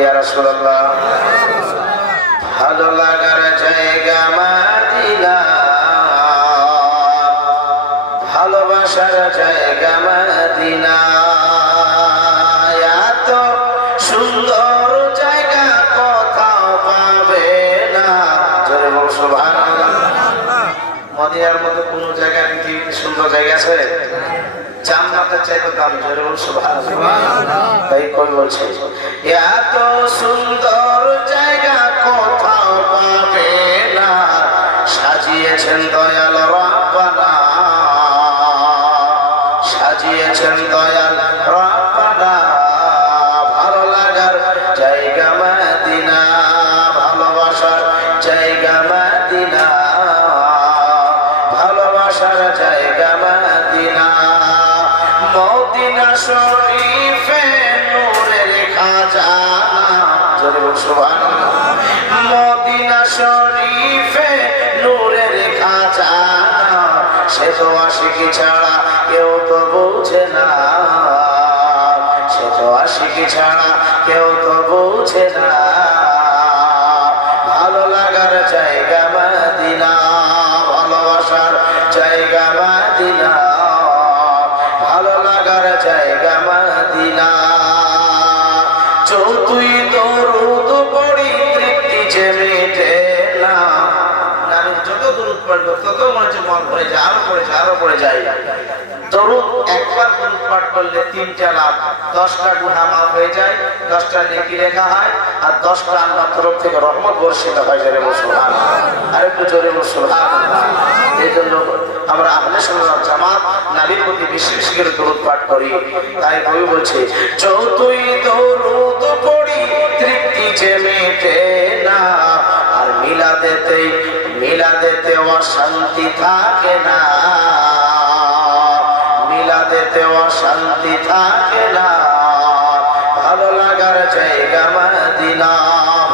ইয়া রাসূলুল্লাহ। ভালো লাগার জায়গা মদিনা, ভালোবাসার জায়গা মদিনা, এত সুন্দর জায়গা কোথাও পাবে না। জোরে বল সুবহানাল্লাহ। মদিনার মতো কোন জায়গা পৃথিবীতে সুন্দর জায়গা আছে? জান্নাতের চাইতে দাম। জোরে বল সুবহানাল্লাহ। তাই কই বলছে এত সুন্দর জায়গা কোথাও পাবে না, সাজিয়েছেন দয়াল রাব্বানা, সাজিয়েছেন দয়াল রাব্বানা। ভালো লাগার জায়গা মদিনা, ভালোবাসার জায়গা মদিনা, ভালোবাসার জায়গা মদিনা। মদিনা শরীফে নূরের খাজানা। জোরে বল সুবহানাল্লাহ। মদিনা শরীফে নূরের খাজানা, সে তো আশিকি ছাড়া কেউ তো বোঝে না, সে তো আশিকি ছাড়া কেউ তো বোঝে না। ভালো লাগার জায়গা মদিনা, ভালোবাসার জায়গা মদিনা, ভালো লাগার জায়গা মদিনা। যতই দরুদ পড়ি তৃপ্তি যে মেটে না, আমি যত দরুদ পড়বো তত মন ভরে যায়, আরো পড়ে যায়, আরো পড়ে যায়। দরুদ একবার দরুদ পাঠ করলে 3টা লাভ, 10টা গুনাহ মাফ হয়ে যায়, 10টা নেকি লেখা হয়, আর 10টা আল্লাহর তরফ থেকে রহমত বর্ষিত হয়। জোরে বল সুবহানাল্লাহ। আরেকটু জোরে বল সুবহানাল্লাহ। এই জন্য আমরা আহলে সুন্নাত ওয়াল জামাত নবীর প্রতি বিশেষ করে দরুদ পাঠ করি। তাই কবি বলছে যতই দরুদ পড়ি তৃপ্তি যে মেটে না, আর মিলাদেতে অশান্তি থাকে না, মিলাদেতে অশান্তি থাকে না। ভালো লাগার জায়গা মদিনা,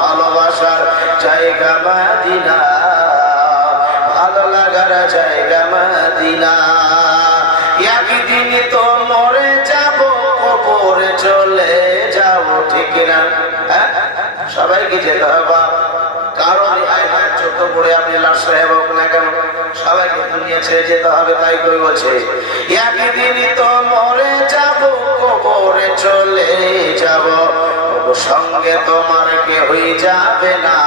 ভালোবাসার জায়গা মদিনা, ভালো লাগার জায়গা মদিনা। একদিন তো মরে যাব, কবরে চলে যাব, ঠিক না? সবাইকে যেতে হবে, কারণ চোখ পড়ে আপনি লাশ সাহেব হোক না কেন, সবাইকে দুনিয়া ছেড়ে যেতে হবে। তাই কই বলছে একদিন তো মরে যাব, কবরে চলে যাব, সঙ্গে তোমার কেহই যাবে না,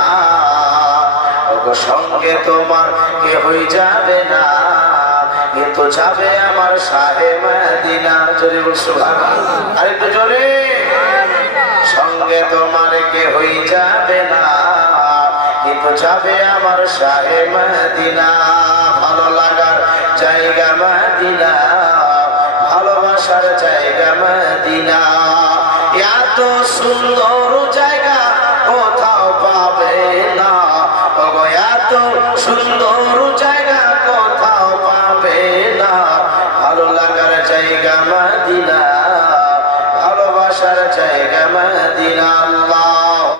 সঙ্গে তোমার কেহই যাবে না, কিন্তু যাবে আমার শাহে মদিনা। জোরে বল সুবহানাল্লাহ। আরেকটু জোরে। সঙ্গে তোমার কেহই যাবে না, কিন্তু যাবে আমার শাহে মদিনা। ভালো লাগার জায়গা মদিনা, ভালোবাসার জায়গা মদিনা, এত সুন্দর